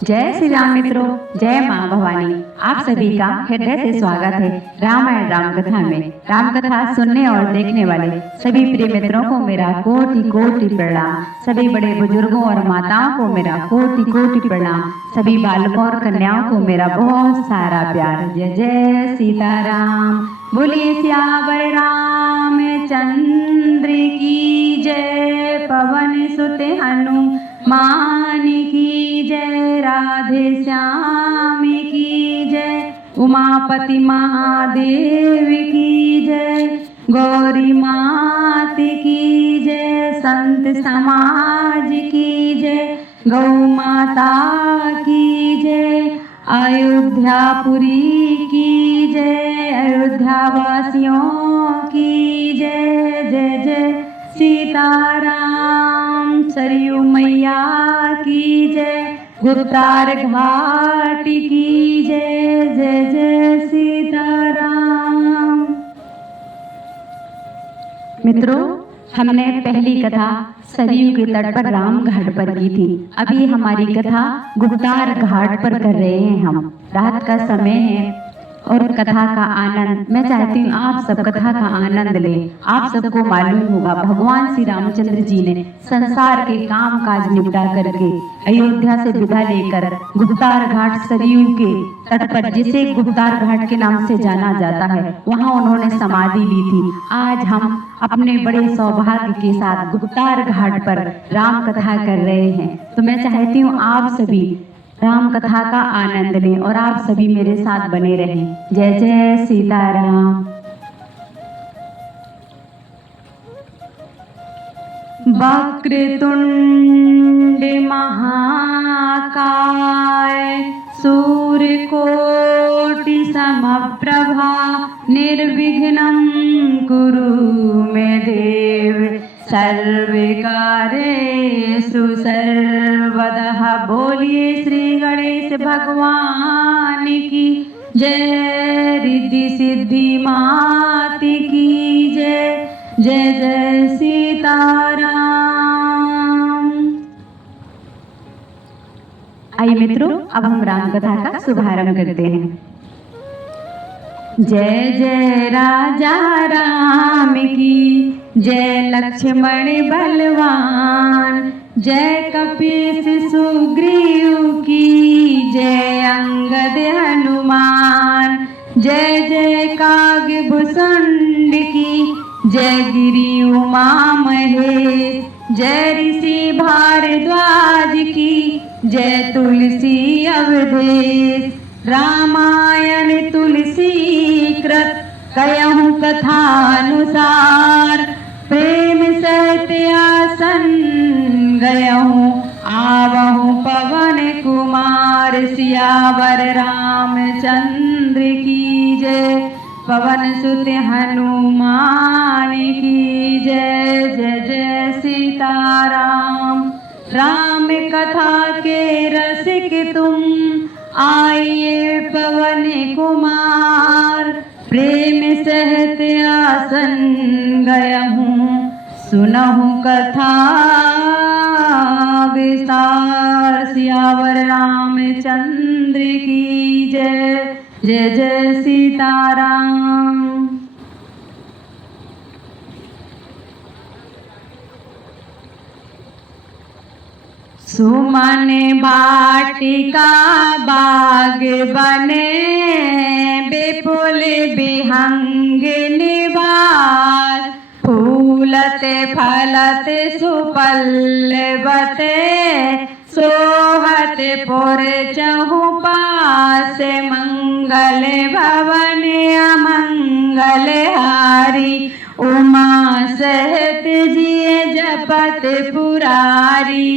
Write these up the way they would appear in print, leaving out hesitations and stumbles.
जय श्री राम मित्रों, जय माँ भवानी। आप सभी का हृदय से स्वागत है रामायण रामकथा में। रामकथा सुनने और देखने वाले सभी प्रिय मित्रों को मेरा कोटि कोटि प्रणाम। सभी बड़े बुजुर्गों और माताओं को मेरा कोटि कोटि प्रणाम। सभी बालकों और कन्याओं को मेरा बहुत सारा प्यार। जय जय सीताराम। बोलिए सियावर रामचंद्र की जय। पवन सुत हनुमान की जय। राधे श्याम की जय। उमापति महादेव की जय। गौरी मात की जय। संत समाज की जय। गौ माता की जय। अयोध्यापुरी की जय। अयोध्या वासियों की जय। जय जय सीताराम। सरयू मैया की जय। गुरुद्वार घाट की जय। जय जय सीताराम। मित्रों, हमने पहली कथा सरयू के तट पर राम घाट पर की थी। अभी हमारी कथा गुप्तार घाट पर कर रहे हैं हम। रात का समय है और कथा का आनंद मैं चाहती हूँ आप सब कथा का आनंद लें। आप सबको मालूम होगा भगवान श्री रामचंद्र जी ने संसार के काम काज निपटा करके अयोध्या से विदा लेकर गुप्तार घाट सरयू के तट पर, जिसे गुप्तार घाट के नाम से जाना जाता है, वहाँ उन्होंने समाधि ली थी। आज हम अपने बड़े सौभाग्य के साथ गुप्तार घाट पर राम कथा कर रहे हैं। तो मैं चाहती हूँ आप सभी राम कथा का आनंद लें और आप सभी मेरे साथ बने रहें। जय जय सीताराम। वक्रतुंड महाकाय सूर्यकोटि समप्रभा निर्विघ्नं कुरु मे देव सर्वकार्येषु सर्वदा। बोलिए श्री गणेश भगवान की जय। रिद्धि सिद्धि मात की जय। जय जय सीताराम। आइए मित्रों, अब हम राम कथा का शुभारंभ करते हैं। जय जय राजा राम की जय। लक्ष्मण बलवान जय। कपीस सुग्रीव की जय। अंगद हनुमान जय। जय कागभूषुंड की जय। गिरि उमा महेश जय। ऋषि भारद्वाज की जय। तुलसी अवधेश रामायण तुलसी कृत कयहु कथानुसार। प्रेम सहित आसन गयहु आवहु पवन कुमार। सियावर रामचंद्र की जय। पवन सुत हनुमान की जय। जय जय सीताराम। राम कथा के रसिक तुम आइए पवन कुमार। प्रेम सहित आसन गयहूँ सुनहु कथा विस्तार। सियावर रामचंद्र की जय। जय जय सीताराम। सुमन वाटिका बाग बने। विपुल विहंग निवास। फूलते फलते सुपल्लवते। सोहत पुर चहुपास। मंगल भवन अमंगल हारी। उमा सहित जिय जपत पुरारी।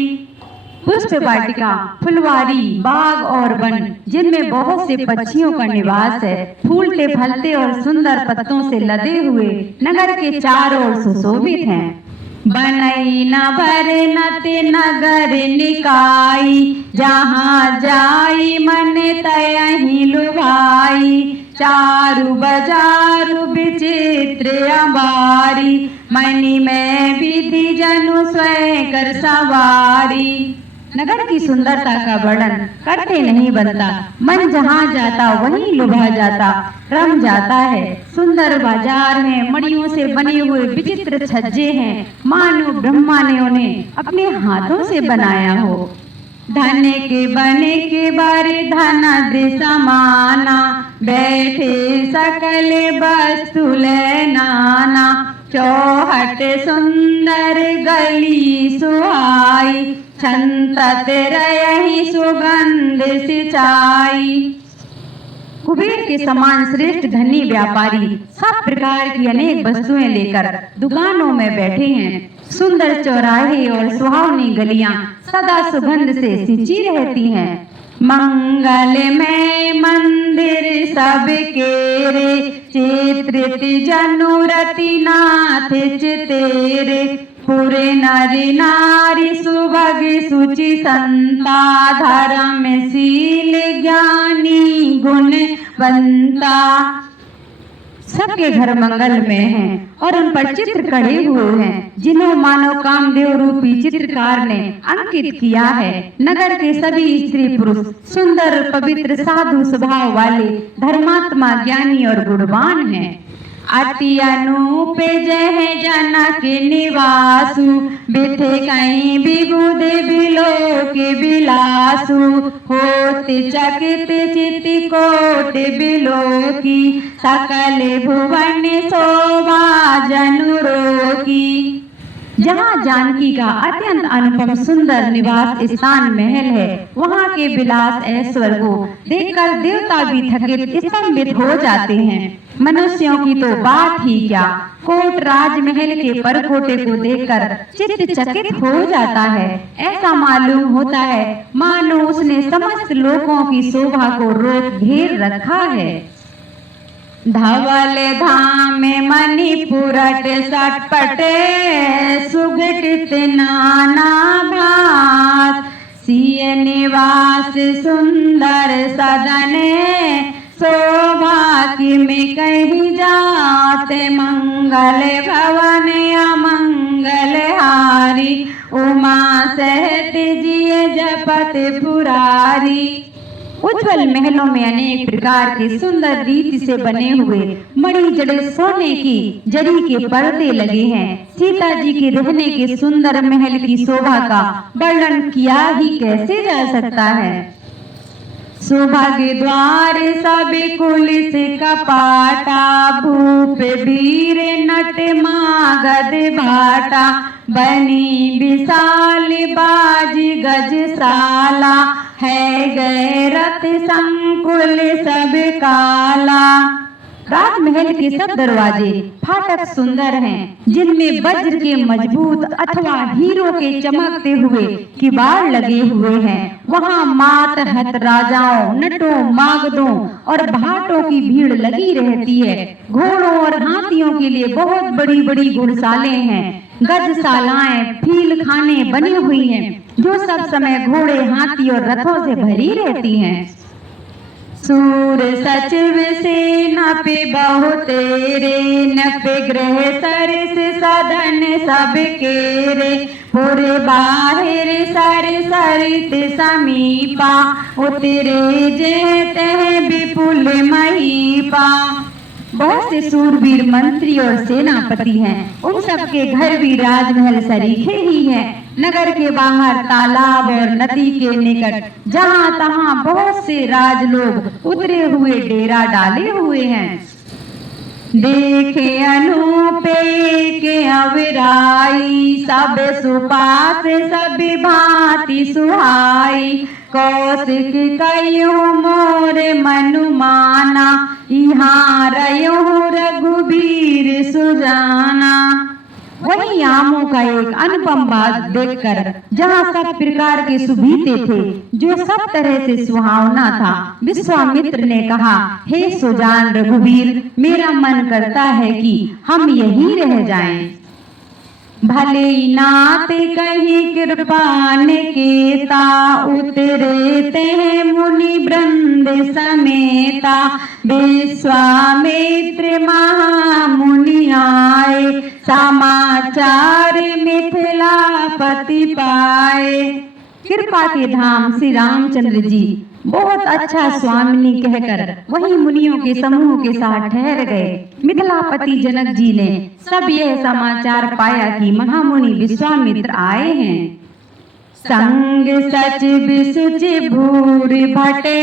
पुष्प वाटिका, फुलवारी, बाग और वन जिनमें बहुत से पक्षियों का निवास है। फूलते फलते और सुंदर पत्तों से लदे हुए नगर के चारों ओर सुशोभित हैं। बनई न भरनत नगर निकाई। जहाँ जाई मन तयहि लुभाई। चारु बजारु विचित्र अंबारी। मणि में विधि जनु स्वयं कर सवारी। नगर की सुंदरता का वर्णन करके नहीं बनता। मन जहाँ जाता वहीं लुभा जाता, रम जाता है। सुंदर बाजार हैं, मड़ियों से बने हुए विचित्र छज्जे हैं, मानो ब्रह्मा ने उन्हें अपने हाथों से बनाया हो। धन के बने के बारे धन समाना, बैठे सकल वस्तु ले नाना। चौहट सुंदर गली सुहाई, छंतत रही सुगंध सिंचाई। कुबेर के समान श्रेष्ठ धनी व्यापारी सब प्रकार की अनेक वस्तुएं लेकर दुकानों में बैठे हैं। सुंदर चौराहे और सुहावनी गलियां सदा सुगंध से सिंची रहती हैं। मंगल में मंदिर सबके रे, चित्रित जनुरति नाथ तेरे। पूरे नारी नारी सुभग सुचि संता, धर्मशील ज्ञानी गुणवंता। सबके घर मंगल में हैं और उन पर चित्र कढ़े हुए हैं, जिन्हें मानव कामदेव रूपी चित्रकार ने अंकित किया है। नगर के सभी स्त्री पुरुष सुंदर पवित्र साधु स्वभाव वाले धर्मात्मा ज्ञानी और गुणवान हैं। अति अनूप जह जनक निवासु, बिथे कहीं विबुध बिलोक बिलासु। होत चकित चित कोट बिलोकी, सकल भुवन शोभा जनुरोकी। जहाँ जानकी का अत्यंत अनुपम सुंदर निवास स्थान महल है, वहाँ के विलास ऐश्वर्य को देखकर देवता भी थकित स्तंभित हो जाते हैं। मनुष्यों की तो बात ही क्या, कोट राजमहल के परकोटे को देखकर चित्त चकित हो जाता है। ऐसा मालूम होता है मानो उसने समस्त लोगों की शोभा को रोक घेर रखा है। धवल धाम मणिपुरट सटपटे, सुघटित नाना भात। सिय निवास सुंदर सदने, शोभा की में कहीं जाते। मंगल भवन अमंगल हारी, उमा सहत जिय जपत पुरारी। उज्जवल महलों में अनेक प्रकार के सुंदर रीति से बने हुए मणि जड़े सोने की जरी के पर्दे लगे हैं। सीता जी के रहने के सुंदर महल की शोभा का वर्णन किया ही कैसे जा सकता है। शोभा के द्वार सब कुलिस कपाटा, भूप वीर नट मागध भाटा। बनी विशाल बाज गजशाला, है गैरत संकुल सब काला। राजमहल के सब दरवाजे फाटक सुंदर हैं, जिनमें वज्र के मजबूत अथवा हीरो के चमकते हुए किवाड़ लगे हुए हैं। वहाँ मात हत राजाओं, नटों, मागधों और भाटों की भीड़ लगी रहती है। घोड़ों और हाथियों के लिए बहुत बड़ी बड़ी घुड़सालें हैं। गजशालाएं, फील खाने बनी हुई हैं, जो सब समय घोड़े, हाथी और रथों से भरी रहती हैं। सूर सचिव से नपे बहु तेरे, नपे ग्रह सरस सदन सब केरे। पूरे बाहिर सर सरित समीपा, उतरे जेते विपुल महीपा। बहुत से सूरवीर मंत्री और सेनापति हैं, उन सबके घर भी राजमहल सरीखे ही हैं। नगर के बाहर तालाब और नदी के निकट जहाँ तहाँ बहुत से राजलोग उतरे हुए डेरा डाले हुए हैं। देखे अनूपे के अविराई, सब सुपास सब भांति सुहाई। कौशिक कयो मोर मनु माना, यहाँ रयो रघुबीर सुजाना। वही आमों का एक अनुपम बाग देखकर, जहाँ सब प्रकार के सुभीते थे, जो सब तरह से सुहावना था, विश्वामित्र ने कहा, हे सुजान रघुवीर, मेरा मन करता है कि हम यहीं रह जाएं। भले नाथ कहीं कृपान केता, उतरे ते मुनि वृंद समेता। विश्वामित्र महामुनि आए, समाचार मिथिलापति पाए। कृपा के धाम श्री रामचंद्र जी बहुत अच्छा स्वामिनी कहकर वहीं मुनियों के समूह के साथ ठहर गए। मिथिलापति जनक जी ने सब यह समाचार पाया कि महामुनि विश्वामित्र आए हैं। संग सच विसुच भूर भटे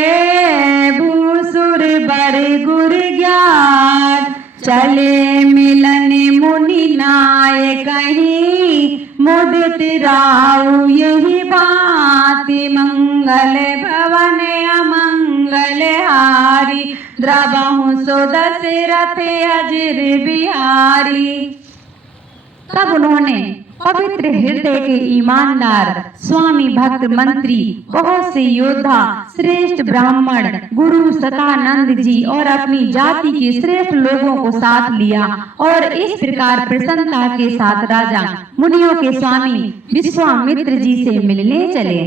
भूसुर बर गुर ज्ञान चले मिलन मुनि नाय कहीं मुदित राउ यही बाती मंगल भवन अमंगल हारी द्रवहु सो दशरथ अजिर बिहारी। तब उन्होंने पवित्र हृदय के ईमानदार स्वामी भक्त मंत्री बहुत से योद्धा श्रेष्ठ ब्राह्मण गुरु सतानंद जी और अपनी जाति के श्रेष्ठ लोगों को साथ लिया और इस प्रकार प्रसन्नता के साथ राजा मुनियों के स्वामी विश्वामित्र जी से मिलने चले।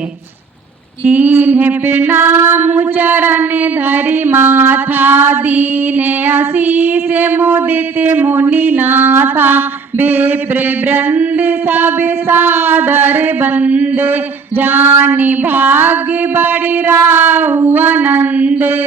कीन्ह प्रणाम चरण धरि माथा दीने आशीष मुदित मुनि नाथा विप्र वृंद सब सादर बंदे जानि भाग्य बड़ि राउ आनंदे।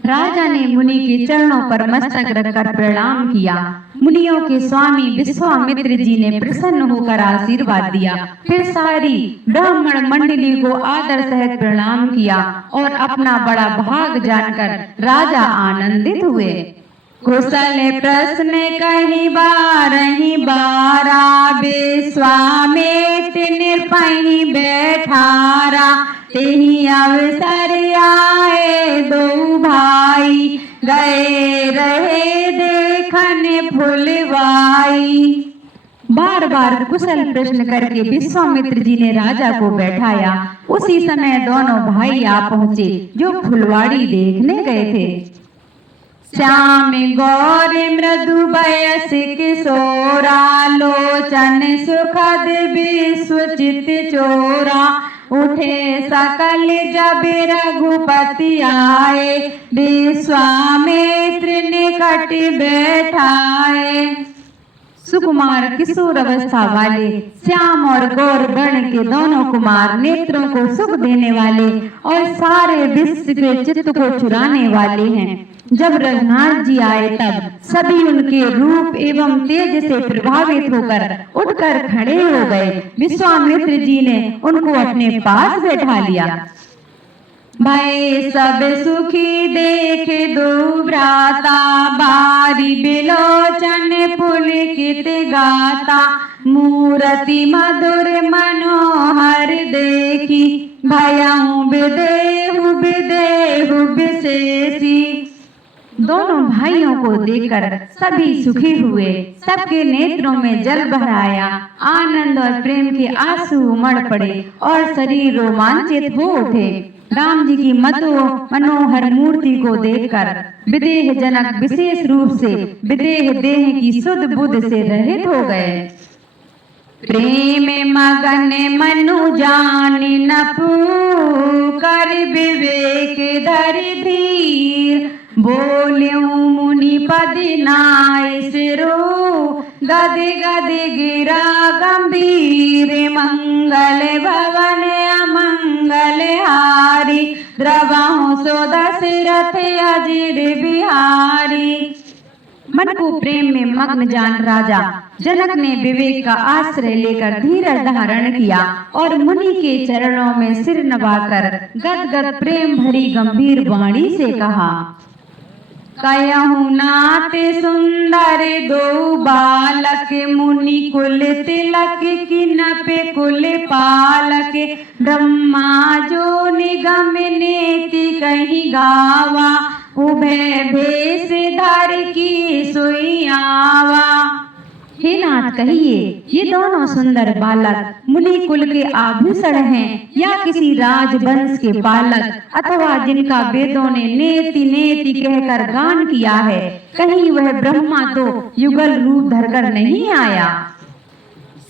राजा ने मुनि के चरणों पर मस्तक रखकर प्रणाम किया। मुनियों के स्वामी विश्वामित्र जी ने प्रसन्न होकर आशीर्वाद दिया। फिर सारी ब्राह्मण मंडली को आदर सहित प्रणाम किया और अपना बड़ा भाग जानकर राजा आनंदित हुए। कुशल प्रश्न कहीं बारा विश्वामित्र निर्भय बैठारा तेहि अवसर आए दो भाई गए रहे देखन फुलवाई। बार बार कुशल प्रश्न करके विश्वामित्र जी ने राजा को बैठाया। उसी समय दोनों भाई आ पहुंचे जो फुलवाड़ी देखने गए थे। श्याम गौर मृदु बयस किशोरा लोचन सुखद विश्वचित चोरा उठे सकल जब रघुपति आए विश्वामित्र निकट बैठाए। सुकुमार किशोर अवस्था वाले श्याम और गौर वर्ण के दोनों कुमार नेत्रों को सुख देने वाले और सारे विश्व के चित्त को चुराने वाले हैं। जब रघुनाथ जी आए तब सभी उनके रूप एवं तेज से प्रभावित होकर उठकर खड़े हो गए। विश्वामित्र जी ने उनको अपने पास बैठा लिया। भय सब सुखी देखे दो भ्राता बारी बिलोचन पुलकित गाता मूर्ति मधुर मनोहर देखी भयहु विदेहु विदेहु विशेषी। दोनों भाइयों को देखकर सभी सुखी हुए। सबके नेत्रों में जल भराया। आनंद और प्रेम के आंसू उमड़ पड़े और शरीर रोमांचित हो उठे। राम जी की मनोहर मूर्ति को देखकर विदेह जनक विशेष रूप से विदेह देह की शुद्ध बुद्ध से रहित हो गए। प्रेम मगन मनु जानि न कर विवेक धरि धीर बोल्यूं मुनि पद नाय सिरो गद गद गिरा गंभीर मंगल भवन अमंगल हारी द्रवहु सो दशरथ अजिर बिहारी। मन को प्रेम में मग्न जान राजा जनक ने विवेक का आश्रय लेकर धीरज धारण किया और मुनि के चरणों में सिर नवाकर गदगद प्रेम भरी गंभीर वाणी से कहा। कयहु नाथ सुंदर दो बालक मुनि कुल तिलक किनपे कुल पालक ब्रह्मा जो निगम नेति कहीं गावा उभय भेष धर की सोई आवा। हे नाथ कहिए ये दोनों सुंदर बालक मुनि कुल के आभूषण हैं या किसी राजवंश के पालक अथवा जिनका वेदों ने नेति नेति कहकर गान किया है। कहीं वह ब्रह्मा तो युगल रूप धरकर नहीं आया।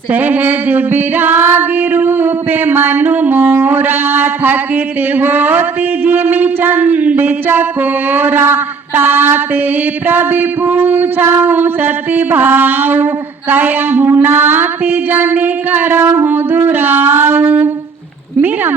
सहज विराग रूप मनु मोरा थकित होति जिमि चंद चकोरा ताते प्रभु पूछाऊं सति भाऊ कयहु नाथ जन करहु दुराऊ।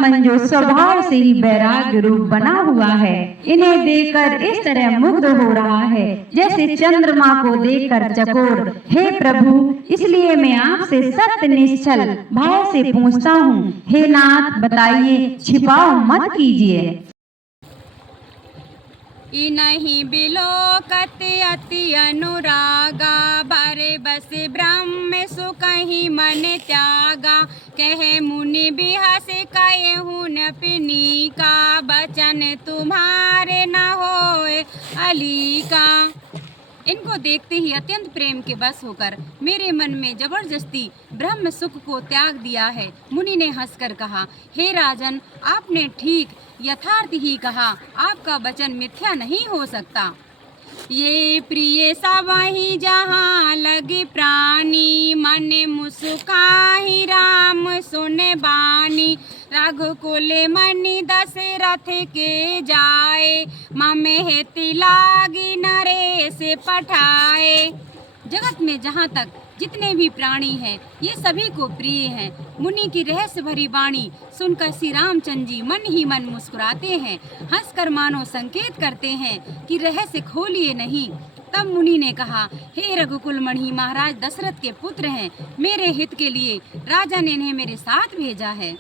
मन जो स्वभाव से ही वैराग्य रूप बना हुआ है, इन्हें देखकर इस तरह मुग्ध हो रहा है जैसे चंद्रमा को देखकर चकोर। हे प्रभु, इसलिए मैं आपसे सत्य निश्चल भाव से पूछता हूँ, हे नाथ बताइए, छिपाओ मत कीजिए। इनहि बिलोकत अति अनुरागा, भरे बस ब्रह्म सुकहि मन त्यागा। कहे मुनि बिहस कहूँ न पिनी का, बचन तुम्हारे न होए अली का। इनको देखते ही अत्यंत प्रेम के बस होकर मेरे मन में जबरदस्ती ब्रह्म सुख को त्याग दिया है। मुनि ने हंसकर कहा, हे राजन, आपने ठीक यथार्थ ही कहा, आपका वचन मिथ्या नहीं हो सकता। ये प्रिय सवहि जहाँ लगे प्राणी, मन मुस्काहि राम सुने बानी। रघुकुल मनि दशरथ के जाए, ममे हेति लागी नरेश पठाए। जगत में जहाँ तक जितने भी प्राणी हैं, ये सभी को प्रिय हैं। मुनि की रहस्य भरी वाणी सुनकर श्री रामचंद्र जी मन ही मन मुस्कुराते हैं, हंसकर मानो संकेत करते हैं कि रहस्य खोलिए नहीं। तब मुनि ने कहा, हे रघुकुल मणि, महाराज दशरथ के पुत्र हैं, मेरे हित के लिए राजा ने इन्हें मेरे साथ भेजा है।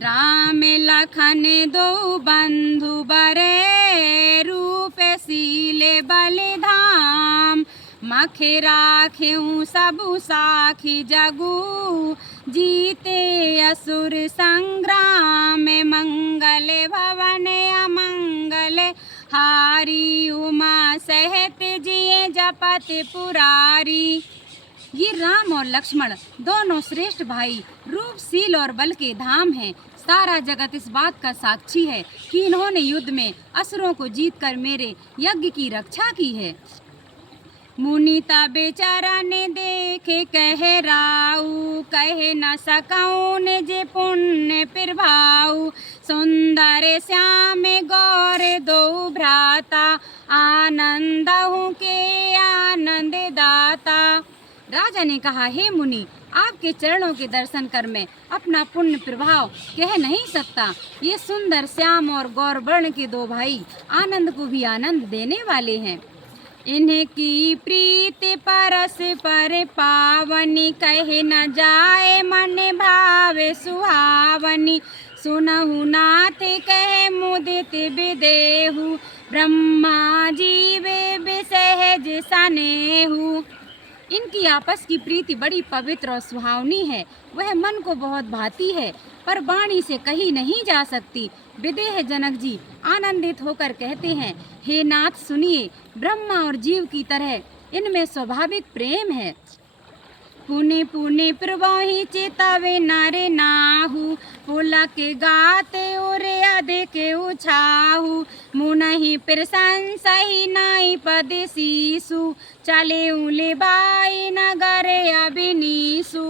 राम लखन दो बंधु बरे, रूप सीले बलिधाम। मखे राखेऊ सबु साखी जगू, जीते असुर संग्राम। मंगल भवन अमंगल हारी, उमा सहित जिए जपत पुरारी। ये राम और लक्ष्मण दोनों श्रेष्ठ भाई रूपशील और बल के धाम हैं। सारा जगत इस बात का साक्षी है कि इन्होंने युद्ध में असुरों को जीतकर मेरे यज्ञ की रक्षा की है। मुनि तबे चरण देखे कहे राऊ, कहे न सकौन जे पुण्य प्रभाऊ। सुंदर श्याम गौर दो भ्राता, आनंदहु के आनंद दाता। राजा ने कहा, हे मुनि, आपके चरणों के दर्शन कर मैं अपना पुण्य प्रभाव कह नहीं सकता। ये सुंदर श्याम और गौर वर्ण के दो भाई आनंद को भी आनंद देने वाले हैं। इन्हें की प्रीति परस पर पावनी, कहे न जाए मन भावे सुहावनी। सुनहु नाथ कहे मुदित विदेहु, ब्रह्मा जीवे विसहज सनेहु। इनकी आपस की प्रीति बड़ी पवित्र और सुहावनी है, वह मन को बहुत भाती है पर वाणी से कही नहीं जा सकती। विदेह जनक जी आनंदित होकर कहते हैं, हे नाथ सुनिए, ब्रह्मा और जीव की तरह इनमें स्वाभाविक प्रेम है। पुनि पुनि प्रवाही चेतावे नारे नाहु, पुलक गाते उरे अधिक उछाहु। मुनहि प्रशंसा ही नाई पद शीसु, चले उले बाई नगर अभिनीसु।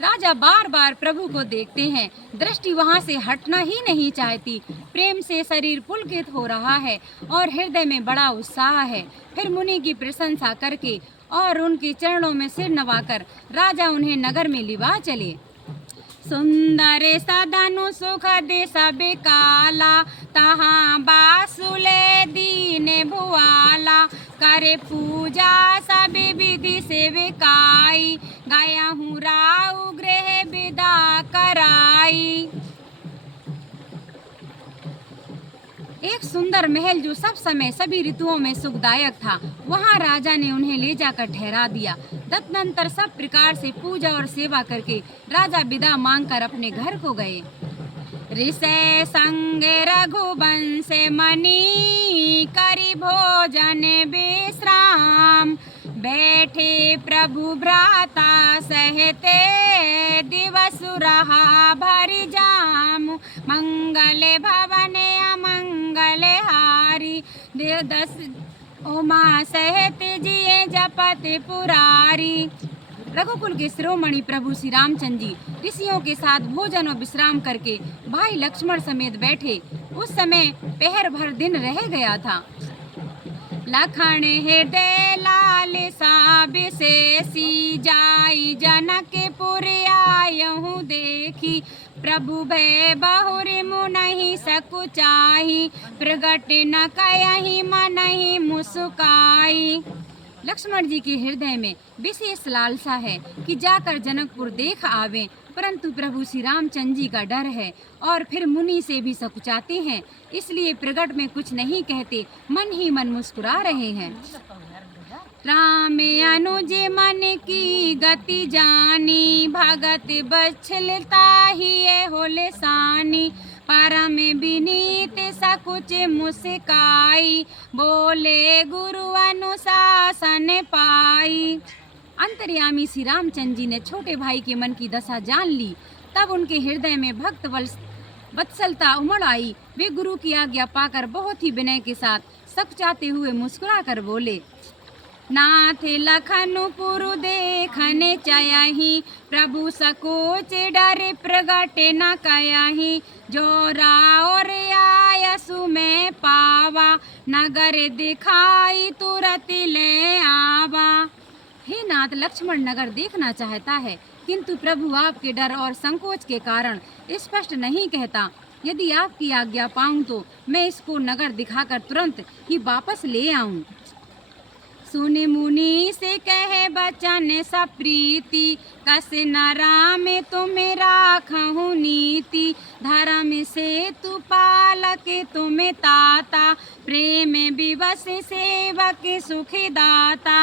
राजा बार बार प्रभु को देखते हैं, दृष्टि वहां से हटना ही नहीं चाहती। प्रेम से शरीर पुलकित हो रहा है और हृदय में बड़ा उत्साह है। फिर मुनि की प्रशंसा करके और उनके चरणों में सिर नवाकर राजा उन्हें नगर में लिवा चले। सुंदर सदनु सुख दे सब काला, तहाँ बासुले दीन भुआला। करे पूजा सब विधि से विकाई, गया हूँ राउ गृह विदा कराई। एक सुंदर महल जो सब समय सभी ऋतुओं में सुखदायक था, वहाँ राजा ने उन्हें ले जाकर ठहरा दिया। तदनंतर सब प्रकार से पूजा और सेवा करके राजा विदा मांगकर अपने घर को गए। ऋषय संग रघुवंश मणि, करी भोजन विश्राम। बैठे प्रभु भ्राता सहते, दिवस रहा भरि जाम। मंगल भवन अमंगल हारी, दस उमा सहित जिए जपत पुरारी। रघुकुल के शिरोमणि प्रभु श्री रामचंद्र जी ऋषियों के साथ भोजन और विश्राम करके भाई लक्ष्मण समेत बैठे। उस समय पहर भर दिन रह गया था। लखन हृदय लाल सा विशेषी, जाई जनकपुर आयहु देखी, प्रभु भय बहुर मुनहि सकुचाही, प्रगट न कयहि मनहि मुस्काई। लक्ष्मण जी के हृदय में विशेष लालसा है कि जाकर जनकपुर देख आवें, परंतु प्रभु श्री रामचंद्र जी का डर है और फिर मुनि से भी सकुचाते हैं, इसलिए प्रगट में कुछ नहीं कहते, मन ही मन मुस्कुरा रहे हैं। राम अनुज मन की गति जानी, भगत बछलता ही होले सानी, परम विनीत सकुच मुस्काई, बोले गुरु अनुशासन पाई। अंतर्यामी श्री रामचंद्र जी ने छोटे भाई के मन की दशा जान ली, तब उनके हृदय में भक्त वत्सलता उमड़ आई। वे गुरु की आज्ञा पाकर बहुत ही विनय के साथ सकुचाते हुए मुस्कुरा कर बोले, नाथ लखनपुर देखने चाही, प्रभु सकोच डर प्रगट न कयाही, जो रावर आयसु में पावा, नगर दिखाई तुरत ले आवा। हे नाथ, लक्ष्मण नगर देखना चाहता है, किंतु प्रभु आपके डर और संकोच के कारण स्पष्ट नहीं कहता। यदि आपकी आज्ञा पाऊं तो मैं इसको नगर दिखाकर तुरंत ही वापस ले आऊं। सुन मुनि से कहे बचन सप्रीति, कस न राम तुम्हें राखहु नीति, धर्म से तु पालक तुम्हें ताता, प्रेम विवश सेवक सुखी दाता।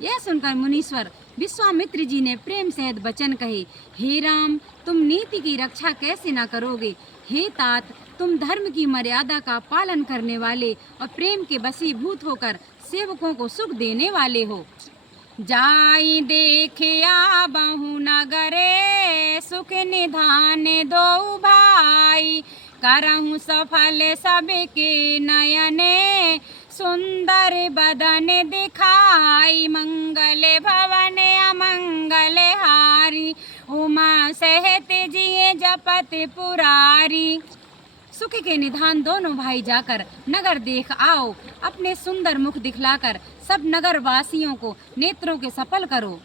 यह सुनकर मुनीश्वर विश्वामित्र जी ने प्रेम सहित वचन कहे, हे राम, तुम नीति की रक्षा कैसे न करोगे? हे तात, तुम धर्म की मर्यादा का पालन करने वाले और प्रेम के वशीभूत होकर सेवकों को सुख देने वाले हो। जाई देखिया बहु नगरे, सुख निधान दो भाई, करहु सफल सबके नयने, सुंदर बदन दिखाई, मंगल भवन अमंगल हारी, उमा सहित जिए जपत पुरारी। सुख के निधान दोनों भाई जाकर नगर देख आओ, अपने सुंदर मुख दिखलाकर सब नगर वासियों को नेत्रों के सफल करो।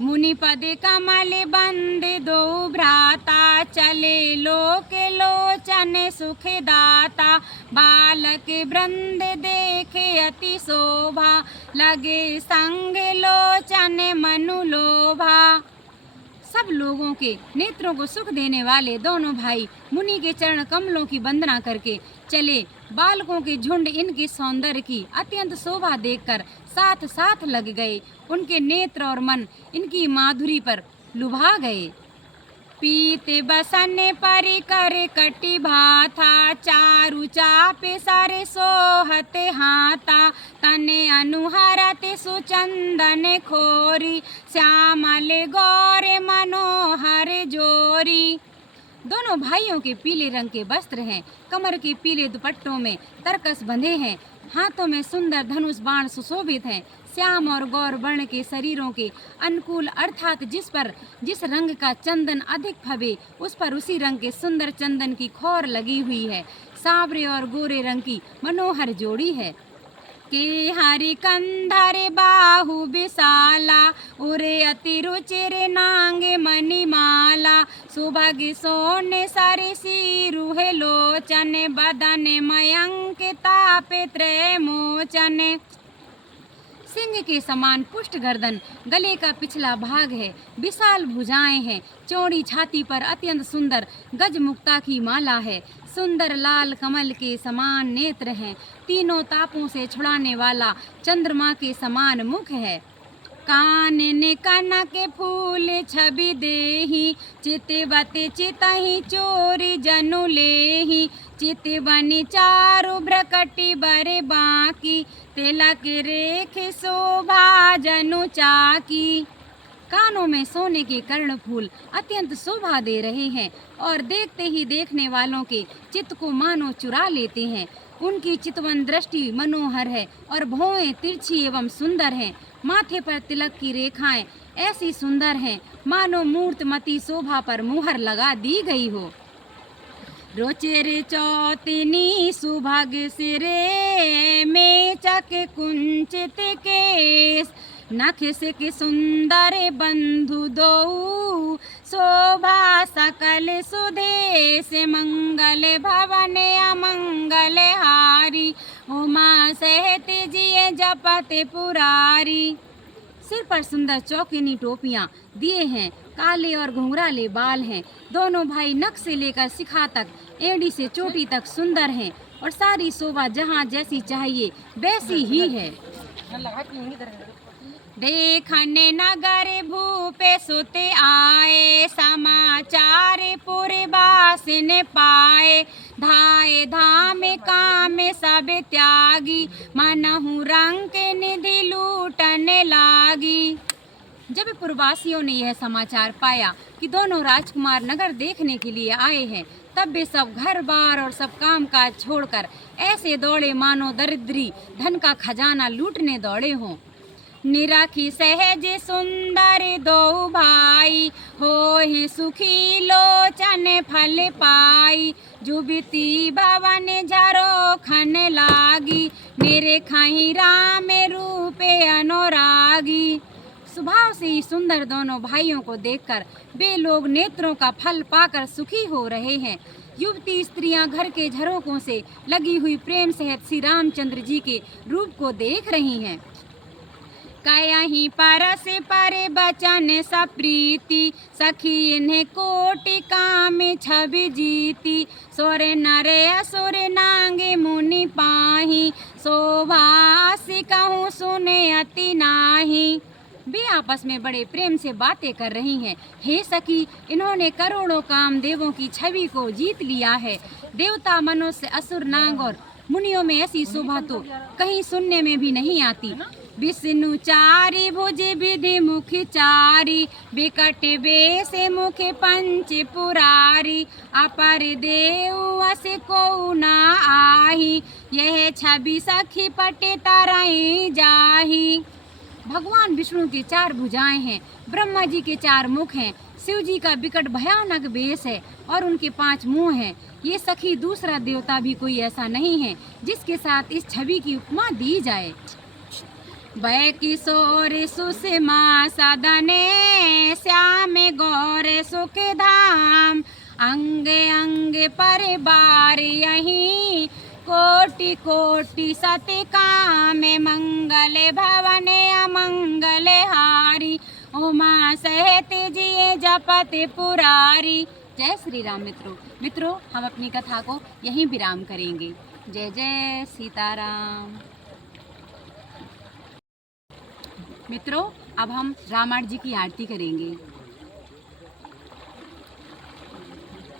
मुनि पद कमल बंद दो भ्राता, चले लोक लोचन सुख दाता, बालक वृंद देखे अति शोभा, लगे संग लोचन मनु लोभा। सब लोगों के नेत्रों को सुख देने वाले दोनों भाई मुनि के चरण कमलों की वंदना करके चले। बालकों के झुंड इनके सौंदर्य की अत्यंत शोभा देखकर साथ साथ लग गए। उनके नेत्र और मन इनकी माधुरी पर लुभा गए। पीत बसन परि कर कटि भाथा, चारु चाप सर सोहत हाथा, तने अनुहरत सुचंदन खोरी, श्यामल गौर मनोहर जोरी। दोनों भाइयों के पीले रंग के वस्त्र हैं, कमर के पीले दुपट्टों में तरकस बंधे हैं, हाथों में सुंदर धनुष बाण सुशोभित हैं। श्याम और गौर वर्ण के शरीरों के अनुकूल, अर्थात जिस रंग का चंदन अधिक फबे उस पर उसी रंग के सुंदर चंदन की खौर लगी हुई है। सांवरे और गोरे रंग की मनोहर जोड़ी है। के हरि कंधर बाहु विशाला, उरे अति रुचिर नांग मणिमाला, सुभग सोन सर सिरुह लोचन, बदन मयंक ताप त्रय मोचन। सिंह के समान पुष्ट गर्दन, गले का पिछला भाग है, विशाल भुजाएं हैं, चौड़ी छाती पर अत्यंत सुंदर गजमुक्ता की माला है, सुंदर लाल कमल के समान नेत्र हैं, तीनों तापों से छुड़ाने वाला चंद्रमा के समान मुख है। कानन कनक फूल छवि देही, चितवती चितहि चोरी जनु लेही, चितवनी चारु भ्रकटी बर बाकी, तिलक रेख शोभा जनु चाकी। कानों में सोने के कर्ण फूल अत्यंत शोभा दे रहे हैं और देखते ही देखने वालों के चित्त को मानो चुरा लेते हैं। उनकी चितवन दृष्टि मनोहर है और भौहें तिरछी एवं सुंदर हैं। माथे पर तिलक की रेखाएं ऐसी सुंदर हैं मानो मूर्तमती शोभा पर मुहर लगा दी गई हो। रोचेर चौतनी सुभग सिरे में चक कुंचित केस नख सिक सुंदर बंधु दो शोभा सकल सुदेश मंगल भवन अमंगल हारी उमा सहित जिये जपत पुरारी। सिर पर सुंदर चौकिनी टोपियां दिए हैं, काले और घुंघराले बाल हैं। दोनों भाई नख से लेकर शिखा तक, एड़ी से चोटी तक सुंदर हैं और सारी शोभा जहाँ जैसी चाहिए वैसी ही है। देखने नगर भूपे सुते आए समाचार पुरवास ने पाए धाए धाम काम सब त्यागी मनहु रंग निधि लूटने लागी। जब पुरवासियों ने यह समाचार पाया कि दोनों राजकुमार नगर देखने के लिए आए हैं, तब वे सब घर बार और सब काम काज छोड़कर ऐसे दौड़े मानो दरिद्री धन का खजाना लूटने दौड़े हों। निराखी सहज सुंदर दो भाई होहि सुखी लोचन फल पाई जुबती भवन झरो खन लागी मेरे खाई राम रूपे अनुरागी। स्वभाव से ही सुंदर दोनों भाइयों को देखकर वे लोग नेत्रों का फल पाकर सुखी हो रहे हैं। युवती स्त्रियां घर के झरोकों से लगी हुई प्रेम सहित श्री रामचंद्र जी के रूप को देख रही हैं। कहीं परस पर बचन सप्रीति सखी इन्हें कोटि काम छवि जीती सोर नर असुर नांगे मुनि पाही शोभास कहूँ सुने अति नाही। वे आपस में बड़े प्रेम से बातें कर रही हैं। हे सखी, इन्होंने करोड़ों कामदेवों की छवि को जीत लिया है। देवता मनुष्य असुर नाग और मुनियों में ऐसी शोभा तो कहीं सुनने में भी नहीं आती। विष्णु चारि भुज विधि मुख चारि विकट बेस मुख पंच पुरारी अपर देव अस को न आही यह छवि सखी पटे तरई जाही। भगवान विष्णु की 4 भुजाएं हैं, ब्रह्मा जी के 4 मुख हैं, शिव जी का विकट भयानक बेस है और उनके 5 मुंह हैं। ये सखी दूसरा देवता भी कोई ऐसा नहीं है जिसके साथ इस छवि की उपमा दी जाए। वै किशोर सुषमा सदने श्याम गौर सुख धाम अंग अंग पर बार यही कोटि कोटि सति काम मंगल भवन अमंगल हारी उमा सहित जिये जपत पुरारी। जय श्री राम। मित्रों हम अपनी कथा को यहीं विराम करेंगे। जय जय सीताराम। मित्रों अब हम रामायण जी की आरती करेंगे।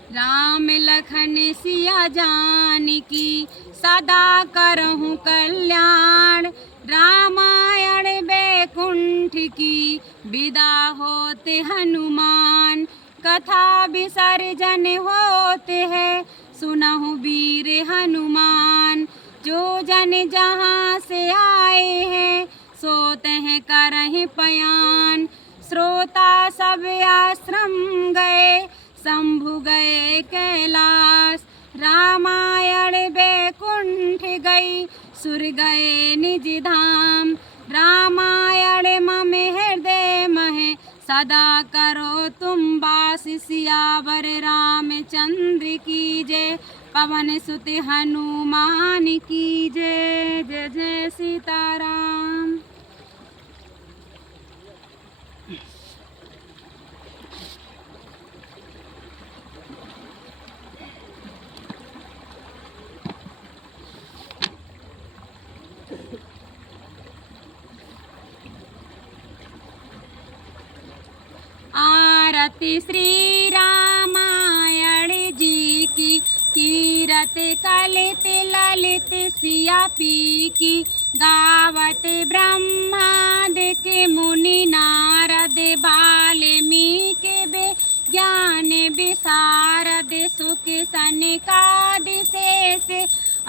राम लखन सिया जानकी सदा करहूँ कल्याण रामायण बैकुंठ की विदा होते हनुमान कथा विसर्जन होते हैं सुनहु वीर हनुमान जो जन जहाँ से आए हैं सोते हैं करहि पयान श्रोता सब आश्रम गए शंभु गए कैलाश रामायण बैकुंठ गई सुर गए निज धाम रामायण मम हृदय महे सदा करो तुम वास सियावर रामचंद्र की जय पवन सुत हनुमान की जय। जय जय सीताराम। आरती श्री रामायण जी की कीरत कलित ललित सिया पी की गावत ब्रह्मादिक मुनि नारद वाल्मीकि ज्ञान विशारद सुख सनकादि शेष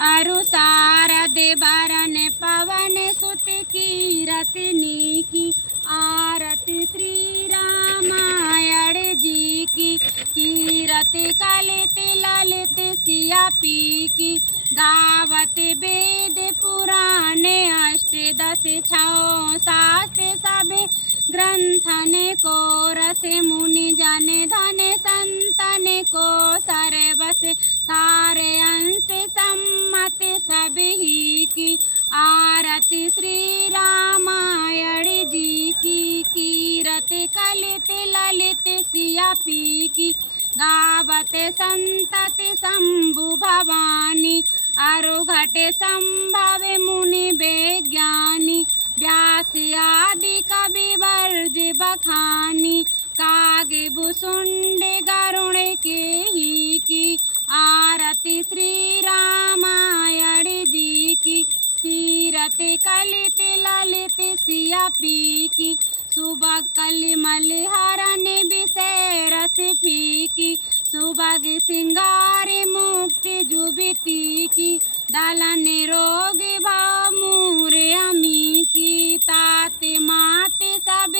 अरुसारद वरन पवन सुत कीरत नीकी आरती श्री रामायण जी की कीरत कलित ललित सिया पी की। गावत वेद पुराण अष्टदश छौ शास्त्र सबे ग्रंथन को रस। मुनि जन धन संतन को सर्वस सारे अंश सम्मत सभी की। आरती श्री रामायण जी की। कीरत कलित ललित सिया पी की। गावत संतति शंभु भवानी अरुघट संभव मुनि विज्ञानी। व्यास आदि कवि वर्ज बखानी कागे भुसुंड गरुण के ही की। आरती श्री रामायण जी की। कीरत कलित ललित सिया पी की। सुबह कलिमल हरण विषय रस फीकी। सुबह सिंगार मुक्ति जुबिती की। दलन रोग भाव मूर अमी की। तात मात सब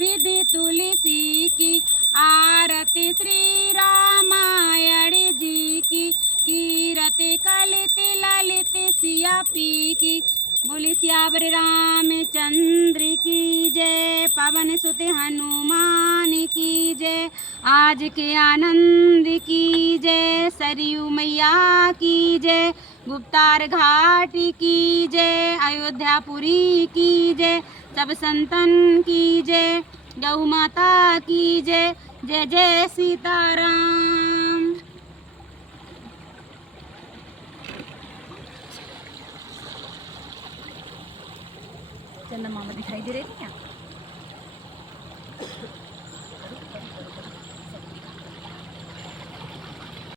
विधि तुलसी की। आरती श्री रामायण जी की। कीरत कलित ललित सिया पी की। बोले सियावर रामचंद्र की जय। पवन सुत हनुमान की जय। आज के आनंद की जय। सरयू मैया की जय। गुप्तार घाट की जय। अयोध्यापुरी की जय। सब संतन की जय। गौ माता की जय। जय जय सीताराम। चंदा मामा दिखाई दे रहे थे क्या?